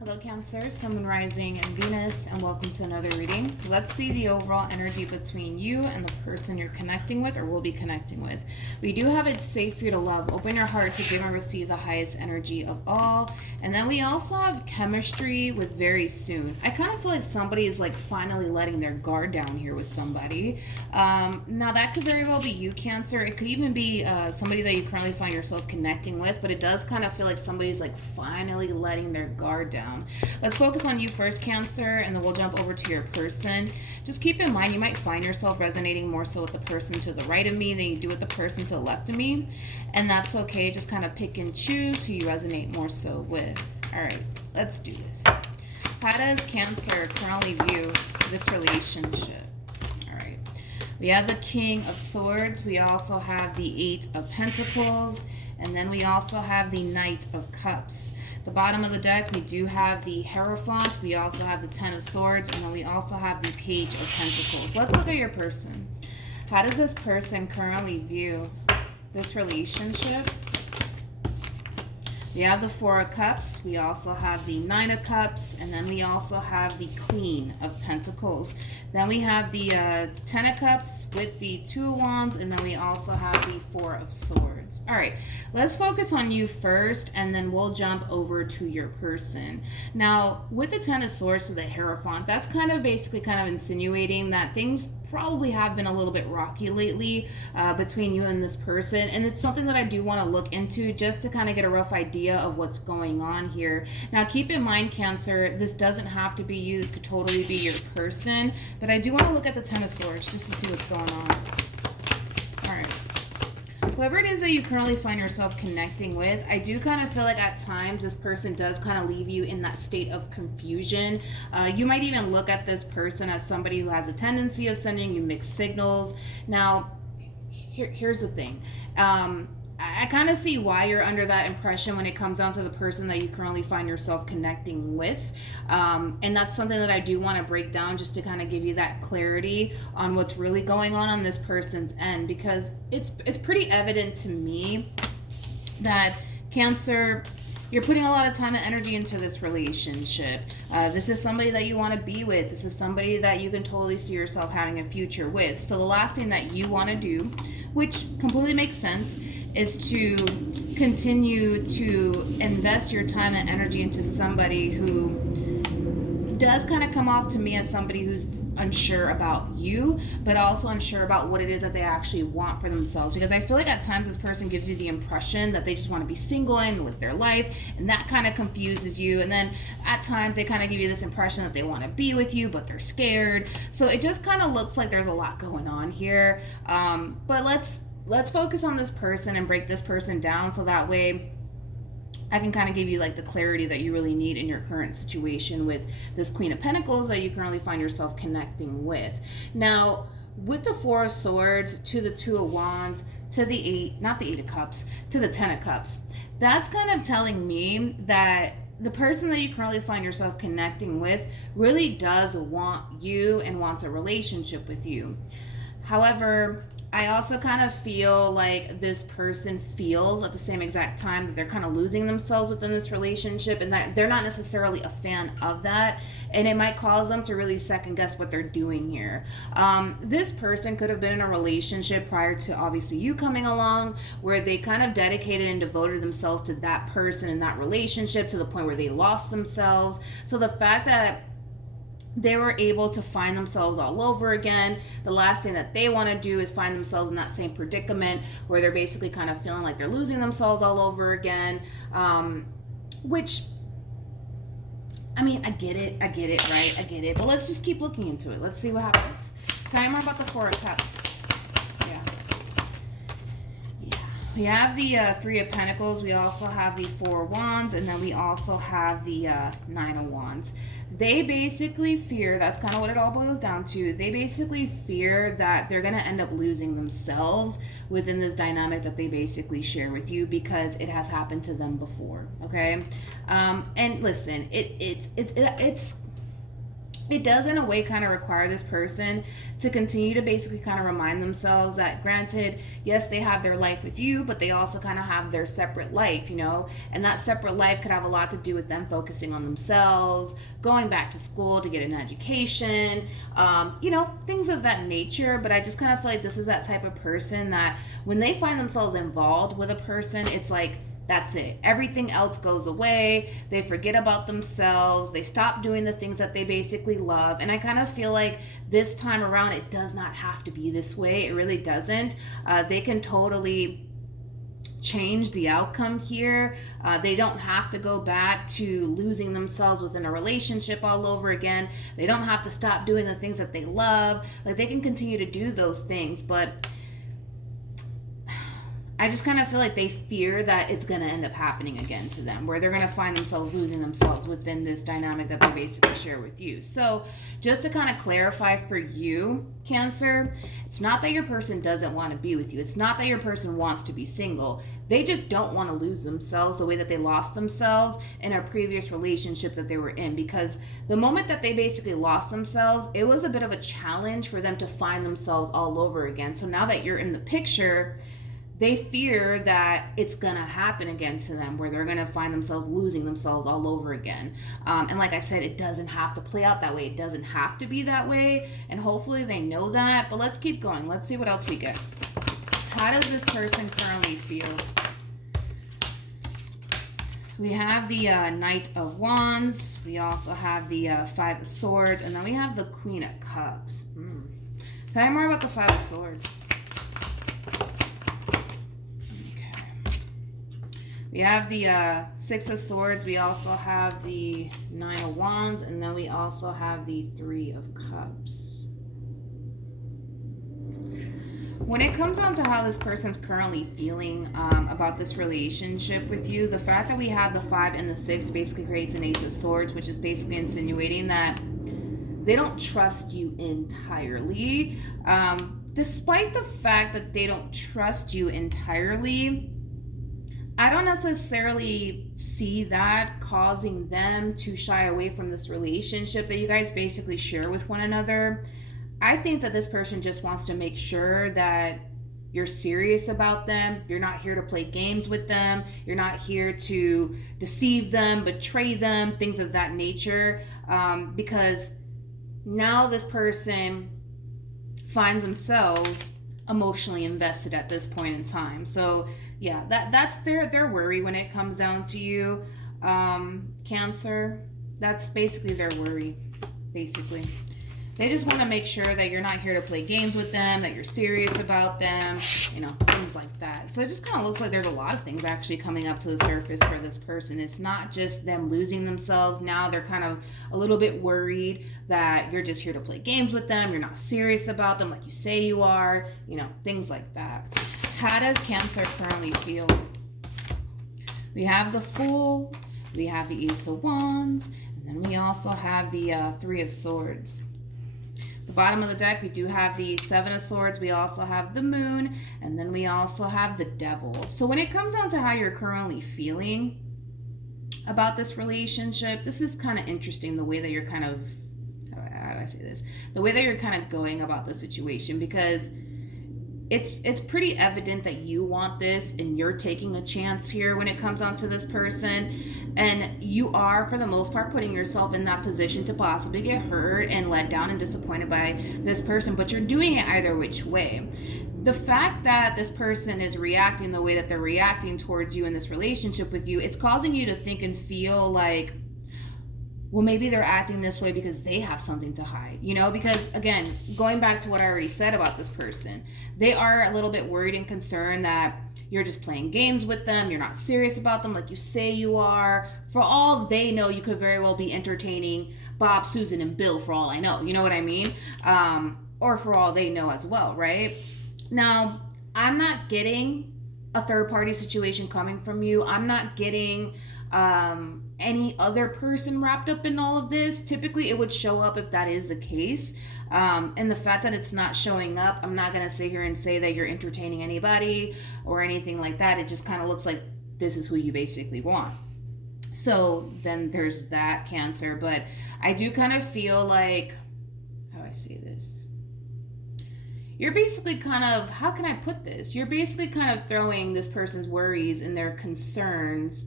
Hello Cancer, Sun, Moon, Rising, and Venus, and welcome to another reading. Let's see the overall energy between you and the person you're connecting with or will be connecting with. We do have It's Safe for You to Love. Open your heart to give and receive the highest energy of all. And then we also have Chemistry with Very Soon. I kind of feel like somebody is like finally letting their guard down here with somebody. Now that could very well be you, Cancer. It could even be somebody that you currently find yourself connecting with, but it does kind of feel like somebody's like finally letting their guard down. Let's focus on you first, Cancer, and then we'll jump over to your person. Just keep in mind you might find yourself resonating more so with the person to the right of me than you do with the person to the left of me, and that's okay. Just kind of pick and choose who you resonate more so with. All right, let's do this. How does Cancer currently view this relationship? All right, we have the King of Swords. We also have the Eight of Pentacles, and then we also have the Knight of Cups. The bottom of the deck, we do have the Hierophant. We also have the Ten of Swords, and then we also have the Page of Pentacles. Let's look at your person. How does this person currently view this relationship? We have the Four of Cups. We also have the Nine of Cups, and then we also have the Queen of Pentacles. Then we have the Ten of Cups with the Two of Wands, and then we also have the Four of Swords. All right, let's focus on you first, and then we'll jump over to your person. Now, with the Ten of Swords to the Hierophant, that's kind of basically kind of insinuating that things probably have been a little bit rocky lately between you and this person, and it's something that I do want to look into just to kind of get a rough idea of what's going on here. Now keep in mind, Cancer, this doesn't have to be you. This could totally be your person, but I do want to look at the Ten of Swords just to see what's going on. All right, whoever it is that you currently find yourself connecting with, I do kind of feel like at times this person does kind of leave you in that state of confusion. You might even look at this person as somebody who has a tendency of sending you mixed signals. Now, here's the thing. I kind of see why you're under that impression when it comes down to the person that you currently find yourself connecting with. And that's something that I do want to break down just to kind of give you that clarity on what's really going on this person's end, because it's pretty evident to me that, Cancer, you're putting a lot of time and energy into this relationship. This is somebody that you want to be with. This is somebody that you can totally see yourself having a future with. So the last thing that you want to do, which completely makes sense, is to continue to invest your time and energy into somebody who does kind of come off to me as somebody who's unsure about you, but also unsure about what it is that they actually want for themselves. Because I feel like at times this person gives you the impression that they just want to be single and live their life, and that kind of confuses you. And then at times they kind of give you this impression that they want to be with you, but they're scared. So it just kind of looks like there's a lot going on here. But let's focus on this person and break this person down, so that way I can kind of give you like the clarity that you really need in your current situation with this Queen of Pentacles that you currently find yourself connecting with. Now, with the Four of Swords to the Two of Wands to the not the Eight of Cups, to the Ten of Cups, that's kind of telling me that the person that you currently find yourself connecting with really does want you and wants a relationship with you. However, I also kind of feel like this person feels at the same exact time that they're kind of losing themselves within this relationship, and that they're not necessarily a fan of that, and it might cause them to really second guess what they're doing here. This person could have been in a relationship prior to obviously you coming along, where they kind of dedicated and devoted themselves to that person in that relationship to the point where they lost themselves. So the fact that they were able to find themselves all over again, the last thing that they want to do is find themselves in that same predicament where they're basically kind of feeling like they're losing themselves all over again, which, I mean, I get it, right? I get it. But let's just keep looking into it. Let's see what happens. Tell me more about the Four of Cups. We have the Three of Pentacles. We also have the Four of Wands, and then we also have the Nine of Wands. They basically fear, that's kind of what it all boils down to, they basically fear that they're going to end up losing themselves within this dynamic that they basically share with you, because it has happened to them before, okay? And listen, it's it does in a way kind of require this person to continue to basically kind of remind themselves that, granted, yes, they have their life with you, but they also kind of have their separate life, you know, and that separate life could have a lot to do with them focusing on themselves, going back to school to get an education, you know, things of that nature. But I just kind of feel like this is that type of person that when they find themselves involved with a person, it's like, that's it. Everything else goes away. They forget about themselves. They stop doing the things that they basically love. And I kind of feel like this time around, it does not have to be this way. It really doesn't. They can totally change the outcome here. They don't have to go back to losing themselves within a relationship all over again. They don't have to stop doing the things that they love. Like, they can continue to do those things, but I just kind of feel like they fear that it's going to end up happening again to them, where they're going to find themselves losing themselves within this dynamic that they basically share with you. So just to kind of clarify for you, Cancer, it's not that your person doesn't want to be with you. It's not that your person wants to be single. They just don't want to lose themselves the way that they lost themselves in a previous relationship that they were in. Because the moment that they basically lost themselves, it was a bit of a challenge for them to find themselves all over again. So now that you're in the picture, they fear that it's going to happen again to them, where they're going to find themselves losing themselves all over again. And like I said, it doesn't have to play out that way. It doesn't have to be that way. And hopefully they know that. But let's keep going. Let's see what else we get. How does this person currently feel? We have the Knight of Wands. We also have the Five of Swords. And then we have the Queen of Cups. Tell me more about the Five of Swords. We have the Six of Swords. We also have the Nine of Wands. And then we also have the Three of Cups. When it comes down to how this person's currently feeling about this relationship with you, the fact that we have the 5 and the 6 basically creates an Ace of Swords, which is basically insinuating that they don't trust you entirely. Despite the fact that they don't trust you entirely, I don't necessarily see that causing them to shy away from this relationship that you guys basically share with one another. I think that this person just wants to make sure that you're serious about them. You're not here to play games with them. You're not here to deceive them, betray them, things of that nature. Because now this person finds themselves emotionally invested at this point in time. So yeah, that's their worry when it comes down to you, Cancer. That's basically their worry, basically. They just want to make sure that you're not here to play games with them, that you're serious about them, you know, things like that. So it just kind of looks like there's a lot of things actually coming up to the surface for this person. It's not just them losing themselves. Now they're kind of a little bit worried that you're just here to play games with them. You're not serious about them like you say you are, you know, things like that. How does Cancer currently feel? We have the Fool, we have the Ace of Wands, and then we also have the Three of Swords. The bottom of the deck, we do have the Seven of Swords. We also have the Moon, and then we also have the Devil. So when it comes down to how you're currently feeling about this relationship, this is kind of interesting, the way that you're kind of, how do I say this? The way that you're kind of going about the situation, because it's pretty evident that you want this and you're taking a chance here when it comes down to this person, and you are for the most part putting yourself in that position to possibly get hurt and let down and disappointed by this person, but you're doing it either which way. The fact that this person is reacting the way that they're reacting towards you in this relationship with you, it's causing you to think and feel like, well, maybe they're acting this way because they have something to hide, you know, because again, going back to what I already said about this person, they are a little bit worried and concerned that you're just playing games with them. You're not serious about them like you say you are. For all they know, you could very well be entertaining Bob, Susan, and Bill for all I know. You know what I mean? Or for all they know as well, right? Now, I'm not getting a third-party situation coming from you. I'm not getting any other person wrapped up in all of this. Typically it would show up if that is the case, and the fact that it's not showing up, I'm not going to sit here and say that you're entertaining anybody or anything like that. It just kind of looks like this is who you basically want. So then there's that, Cancer. But I do kind of feel like, how do I say this? You're basically kind of, how can I put this? You're basically kind of throwing this person's worries and their concerns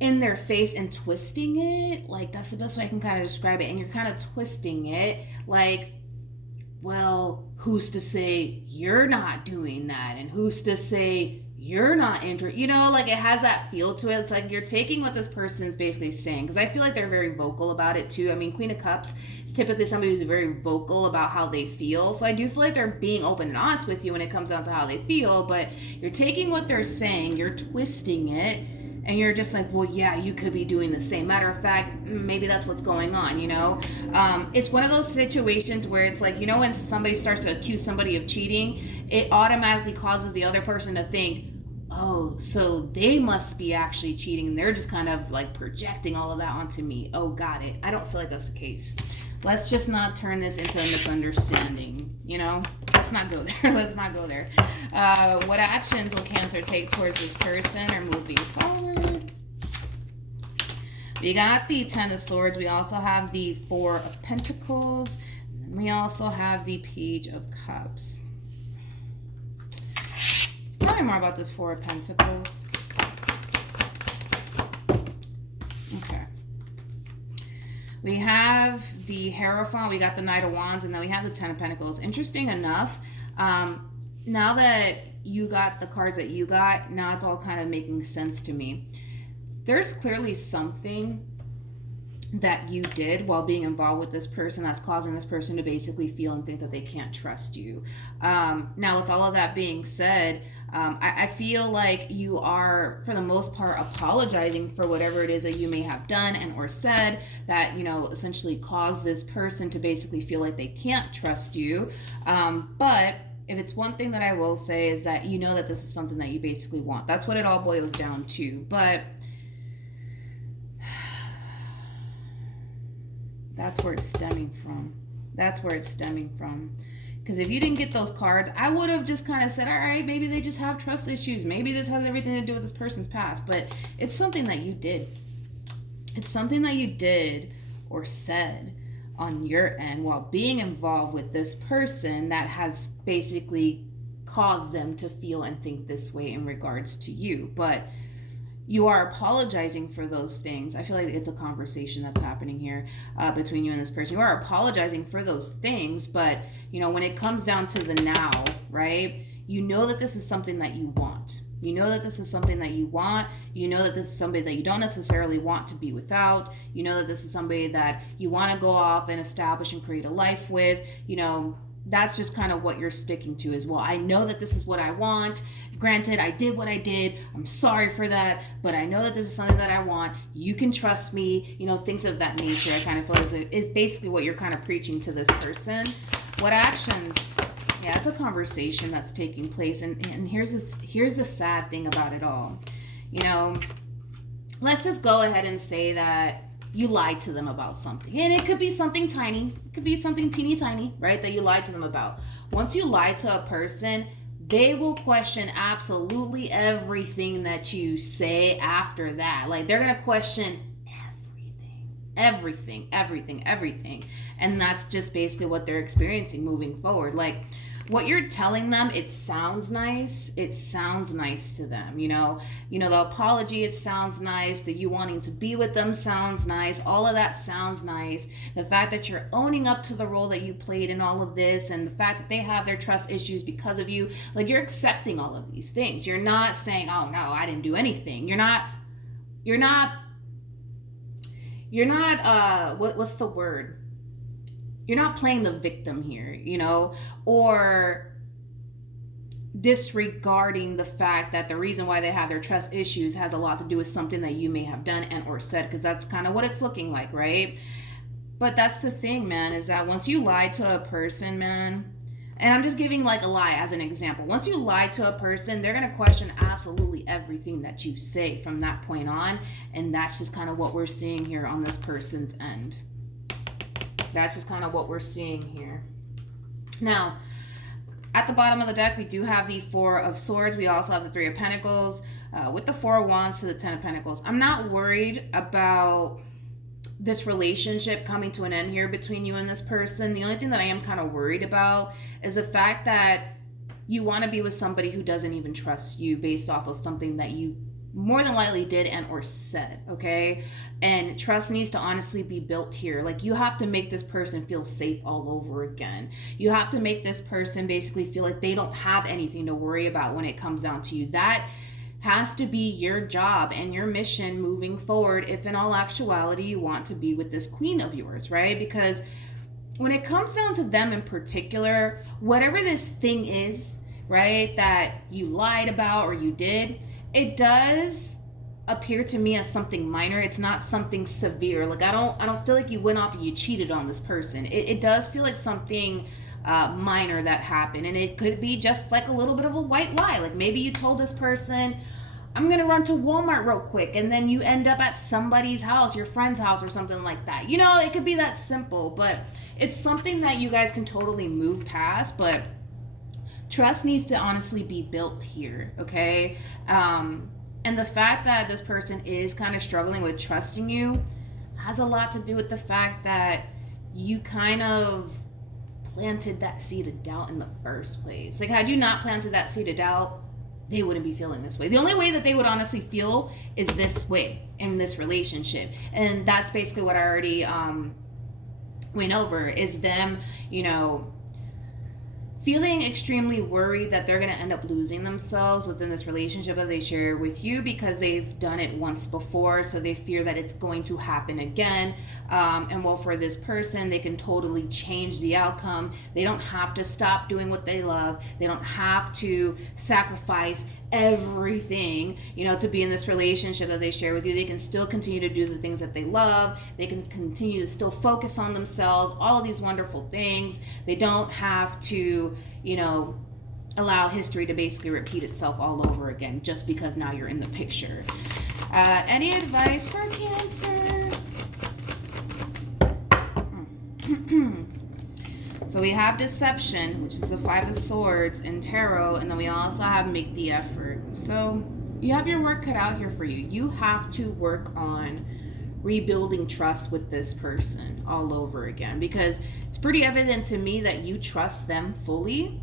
in their face and twisting it. Like, that's the best way I can kind of describe it. And you're kind of twisting it like, well, who's to say you're not doing that? And who's to say you're not like, it has that feel to it. It's like you're taking what this person's basically saying, because I feel like they're very vocal about it too. I mean, Queen of Cups is typically somebody who's very vocal about how they feel, so I do feel like they're being open and honest with you when it comes down to how they feel. But you're taking what they're saying, you're twisting it, and you're just like, well, yeah, you could be doing the same. Matter of fact, maybe that's what's going on, It's one of those situations where it's like, when somebody starts to accuse somebody of cheating, it automatically causes the other person to think, oh, so they must be actually cheating, and they're just kind of like projecting all of that onto me. Oh, got it. I don't feel like that's the case. Let's just not turn this into a misunderstanding, Let's not go there. Let's not go there. What actions will Cancer take towards this person or moving forward? We got the Ten of Swords. We also have the Four of Pentacles. And we also have the Page of Cups. Tell me more about this Four of Pentacles. Okay. We have the Hierophant, we got the Knight of Wands, and then we have the Ten of Pentacles. Interesting enough, now that you got the cards that you got, now it's all kind of making sense to me. There's clearly something that you did while being involved with this person that's causing this person to basically feel and think that they can't trust you. Now, with all of that being said, I feel like you are, for the most part, apologizing for whatever it is that you may have done and or said that, essentially caused this person to basically feel like they can't trust you. But if it's one thing that I will say is that that this is something that you basically want. That's what it all boils down to. But that's where it's stemming from. Because if you didn't get those cards, I would have just kind of said, all right, maybe they just have trust issues. Maybe this has everything to do with this person's past. But it's something that you did. It's something that you did or said on your end while being involved with this person that has basically caused them to feel and think this way in regards to you. But you are apologizing for those things. I feel like it's a conversation that's happening here between you and this person. You are apologizing for those things, but when it comes down to the now, right? That this is something that you want. That this is something that you want. That this is somebody that you don't necessarily want to be without. That this is somebody that you want to go off and establish and create a life with. That's just kind of what you're sticking to as well. I know that this is what I want. Granted, I did what I did. I'm sorry for that, but I know that this is something that I want. You can trust me, things of that nature. I kind of feel as it's basically what you're kind of preaching to this person. What actions? Yeah, it's a conversation that's taking place. And here's the sad thing about it all. Let's just go ahead and say that you lied to them about something. And it could be something tiny. It could be something teeny tiny, right? That you lied to them about. Once you lie to a person, they will question absolutely everything that you say after that. Like, they're going to question everything. And that's just basically what they're experiencing moving forward. Like, what you're telling them, it sounds nice. It sounds nice to them, the apology, it sounds nice. The you wanting to be with them sounds nice. All of that sounds nice. The fact that you're owning up to the role that you played in all of this, and the fact that they have their trust issues because of you, like, you're accepting all of these things. You're not saying, oh no, I didn't do anything. You're not what's the word? You're not playing the victim here, or disregarding the fact that the reason why they have their trust issues has a lot to do with something that you may have done and or said, because that's kind of what it's looking like, right? But that's the thing, man, is that once you lie to a person, man, and I'm just giving like a lie as an example. Once you lie to a person, they're going to question absolutely everything that you say from that point on. And that's just kind of what we're seeing here on this person's end. That's just kind of what we're seeing here. Now, at the bottom of the deck, we do have the Four of Swords. We also have the Three of Pentacles. with the Four of Wands to the Ten of Pentacles. I'm not worried about this relationship coming to an end here between you and this person. The only thing that I am kind of worried about is the fact that you want to be with somebody who doesn't even trust you based off of something that you more than likely did and or said, okay? And trust needs to honestly be built here. Like, you have to make this person feel safe all over again. You have to make this person basically feel like they don't have anything to worry about when it comes down to you. That has to be your job and your mission moving forward if in all actuality you want to be with this queen of yours, right? Because when it comes down to them in particular, whatever this thing is, right, that you lied about or you did, it does appear to me as something minor. It's not something severe. Like, I don't feel like you went off and you cheated on this person. It does feel like something minor that happened, and it could be just like a little bit of a white lie. Like, maybe you told this person, I'm gonna run to Walmart real quick, and then you end up at somebody's house, your friend's house or something like that. You know, it could be that simple, but it's something that you guys can totally move past. But trust needs to honestly be built here, okay? And the fact that this person is kind of struggling with trusting you has a lot to do with the fact that you kind of planted that seed of doubt in the first place. Like, had you not planted that seed of doubt, they wouldn't be feeling this way. The only way that they would honestly feel is this way in this relationship. And that's basically what I already went over, is them, you know, feeling extremely worried that they're going to end up losing themselves within this relationship that they share with you because they've done it once before, so they fear that it's going to happen again. And well, for this person, they can totally change the outcome. They don't have to stop doing what they love. They don't have to sacrifice everything, you know, to be in this relationship that they share with you. They can still continue to do the things that they love. They can continue to still focus on themselves, all of these wonderful things. They don't have to, you know, allow history to basically repeat itself all over again just because now you're in the picture. Any advice for Cancer? So we have deception, which is the Five of Swords in tarot, and then we also have make the effort. So you have your work cut out here for you. You have to work on rebuilding trust with this person all over again, because it's pretty evident to me that you trust them fully,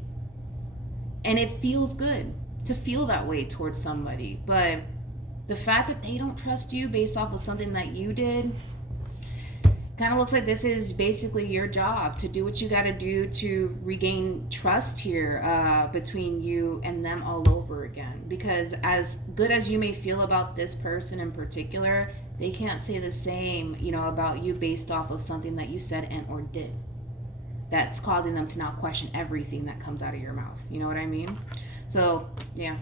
and it feels good to feel that way towards somebody. But the fact that they don't trust you based off of something that you did, kind of looks like this is basically your job to do what you got to do to regain trust here between you and them all over again. Because as good as you may feel about this person in particular, they can't say the same, you know, about you based off of something that you said and or did that's causing them to now question everything that comes out of your mouth. You know what I mean? So yeah,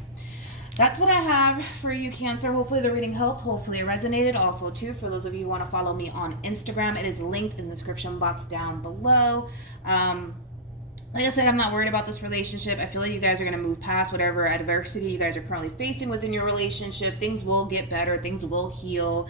that's what I have for you, Cancer. Hopefully the reading helped. Hopefully it resonated. Also, too, for those of you who want to follow me on Instagram, it is linked in the description box down below. Like I said, I'm not worried about this relationship. I feel like you guys are going to move past whatever adversity you guys are currently facing within your relationship. Things will get better. Things will heal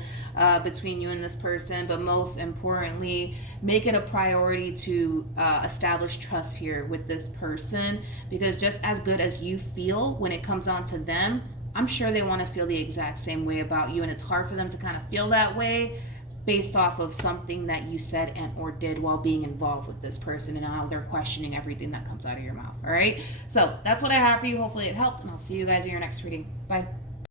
between you and this person. But most importantly, make it a priority to establish trust here with this person. Because just as good as you feel when it comes on to them, I'm sure they want to feel the exact same way about you. And it's hard for them to kind of feel that way based off of something that you said and or did while being involved with this person, and now they're questioning everything that comes out of your mouth. All right, so that's what I have for you. Hopefully it helped, and I'll see you guys in your next reading. Bye.